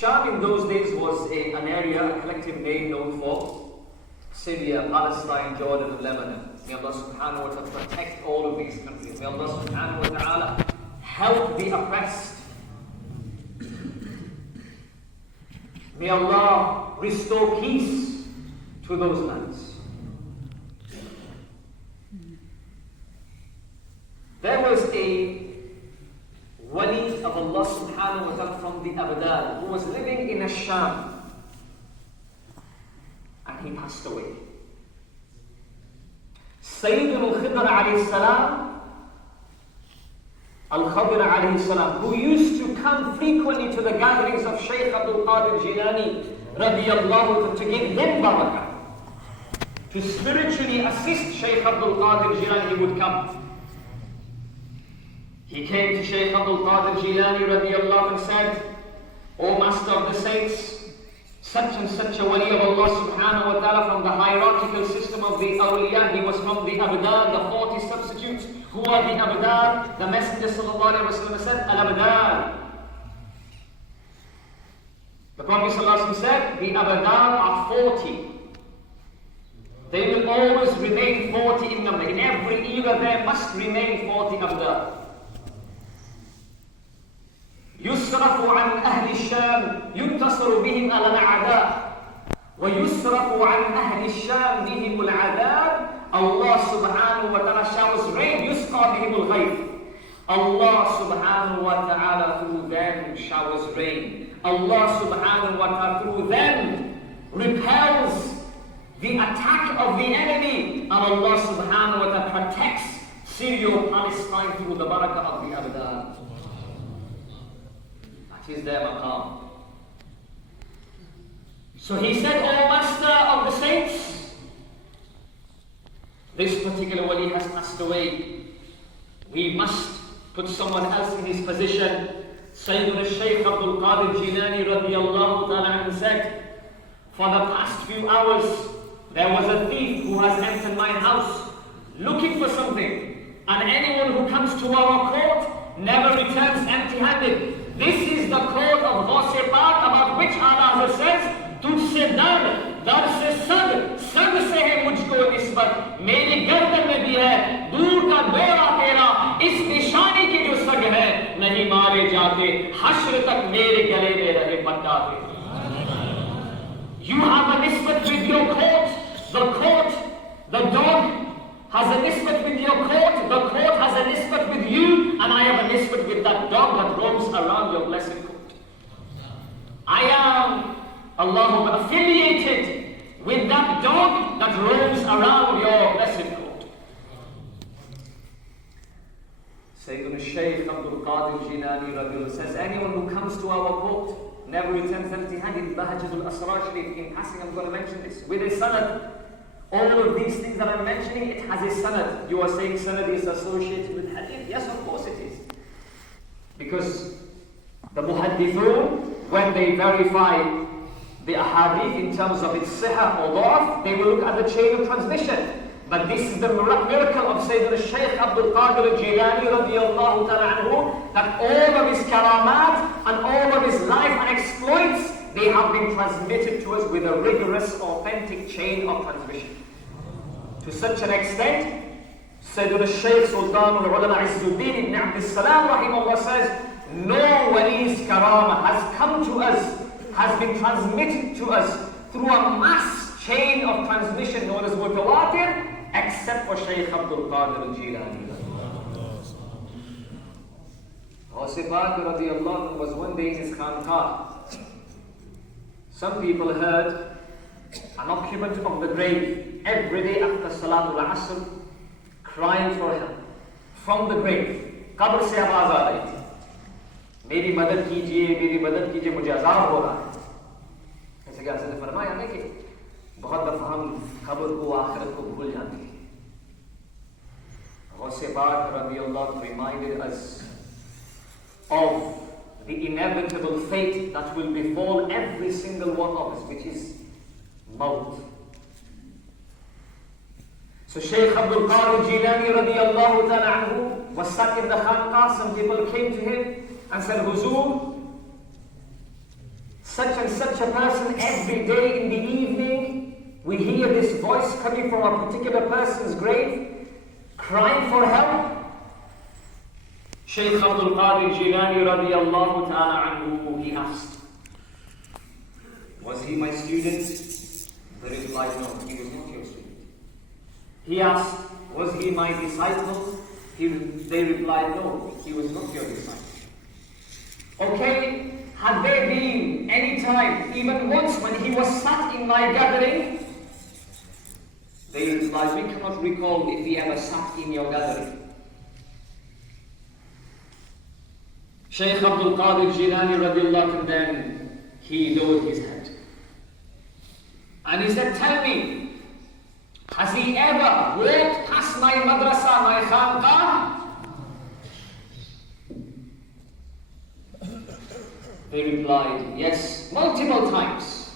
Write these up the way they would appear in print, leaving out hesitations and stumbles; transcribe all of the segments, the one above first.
Sham in those days was an area, a collective name known for Syria, Palestine, Jordan, and Lebanon. May Allah subhanahu wa ta'ala protect all of these countries. May Allah subhanahu wa ta'ala help the oppressed. May Allah restore peace to those lands. There was a wali of Allah subhanahu wa ta'ala from the Abdal who was living in Sham, and he passed away. Sayyidina Al-Khidr alayhi salam, Al-Qadir alayhi salam, who used to come frequently to the gatherings of Shaykh Abdul Qadir Jilani radiyallahu to give him barakah, to spiritually assist Shaykh Abdul Qadir Jilani, he would come. He came to Shaykh Abdul Qadir Jilani radiyallahu and said, O Master of the Saints, such and such a wali of Allah subhanahu wa ta'ala from the hierarchical system of the awliya, he was from the Abdal, the 40 substitutes. Who are the Abdal? The Messenger sallallahu alayhi wa sallam said, Al-Abdal. The Prophet sallallahu alayhi wa sallam said, the Abdal are 40. They will always remain 40 in number. In every era there must remain 40 Abdal. يصرف عن أهل الشام ينتصر بهم على الأعداء ويصرف عن أهل الشام بهم العذاب. Allah subhanahu wa ta'ala showers rain, يسقى بهم الغيث. Allah subhanahu wa ta'ala through them showers rain. Allah subhanahu wa ta'ala through them repels the attack of the enemy, and Allah subhanahu wa ta'ala protects Syria-Palestine through the barakah of the Abdal. Is their maqam. So he said, O Master of the Saints, this particular wali has passed away. We must put someone else in his position. Sayyidina Shaykh Abdul Qadir Jilani radiyallahu ta'ala said, for the past few hours, there was a thief who has entered my house looking for something, and anyone who comes to our court never returns empty-handed. This is the code of Ghaus-e about which Allah says, तुझसे दर से सग से है मुझको निस्बत, मेरी गर्दन में भी है दूर का दौरा तेरा, इस निशानी की जो सग है, नहीं मारे जाते, हश्र तक मेरे गले में रहे पट्टाते. You have a nisbat with your court, the dog has a nisbat with your court, the court has a nisbat with you, and I have a nisbat with that dog that roams around your blessed court. I am, Allahumma, affiliated with that dog that roams around your blessed court. Sayyidina Shaykh Abdul Qadir Jilani radiyallahu says, anyone who comes to our court never returns empty-handed. Bahajjul Asrar Sharif, in passing I'm going to mention this, with a sanad. All of these things that I'm mentioning, it has a sanad. You are saying sanad is associated with hadith? Yes, of course it is. Because the muhaddithun, when they verify the ahadith in terms of its sihah or da'af, they will look at the chain of transmission. But this is the miracle of Sayyidina Shaykh Abdul Qadir Al Jilani radiyallahu ta'ala anhu, that all of his karamat and all of his life and exploits, they have been transmitted to us with a rigorous, authentic chain of transmission. To such an extent, Sayyidina Shaykh Sultan al-Ulama Izzuddin ibn Abdul Salam rahimahullah says, no wali's karama has come to us, has been transmitted to us through a mass chain of transmission known as mutawatir, except for Shaykh Abdul Qadir Al Jilani. Ghaus-e radiyallahu was one day in his khanqah. Some people heard an occupant of the grave every day after Salatul Asr crying for help from the grave. Qabr se awaaz aa rahi thi, मेरी मदद कीजिए, मुझे अज़ाब हो रहा है. ऐसे क्या ने फरमाया ना कि बहुत दफा हम खबर को आखिरत को भूल जाते हैं. Ghaus-e radiyallahu reminded us of the inevitable fate that will befall every single one of us, which is maut. So Shaykh Abdul Qadir Jilani radiyallahu ta'ala anhu was sat in the khanqah. Some people came to him and said, Huzur, such and such a person every day in the evening. We hear this voice coming from a particular person's grave, crying for help. Shaykh Abdul Qadir Jilani radiallahu ta'ala anhu, he asked, was he my student? They replied, no, he was not your student. He asked, was he my disciple? They replied, no, he was not your disciple. Okay, had there been any time, even once when he was sat in my gathering? They replied, we cannot recall if he ever sat in your gathering. Shaykh Abdul Qadir Jilani radiallahu anhu, then he lowered his head. And he said, tell me, has he ever walked past my madrasa, my khanqah? They replied, yes, multiple times.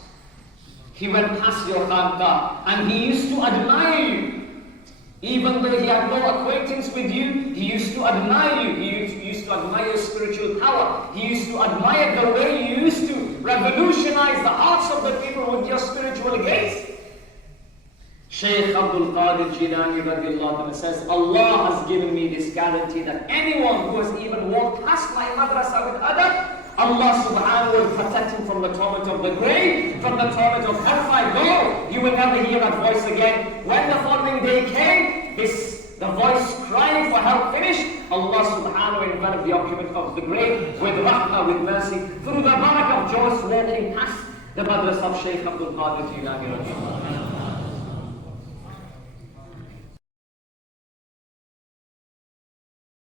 He went past your khanqah and he used to admire you. Even though he had no acquaintance with you, he used to admire you. He used to admire your spiritual power. He used to admire the way you used to revolutionize the hearts of the people with your spiritual gaze. Shaykh Abdul Qadir Jilani radiallahu anhu says, Allah has given me this guarantee that anyone who has even walked past my madrasa with adab, Allah subhanahu will protect him from the torment of the grave, from the torment of hellfire. No, you will never hear that voice again. When the following day came, the voice crying for help finished, Allah subhanahu enveloped the occupant of the grave with rahmah, with mercy, through the barakah of just walking past the madrasa of Shaykh Abdul Qadir Jilani.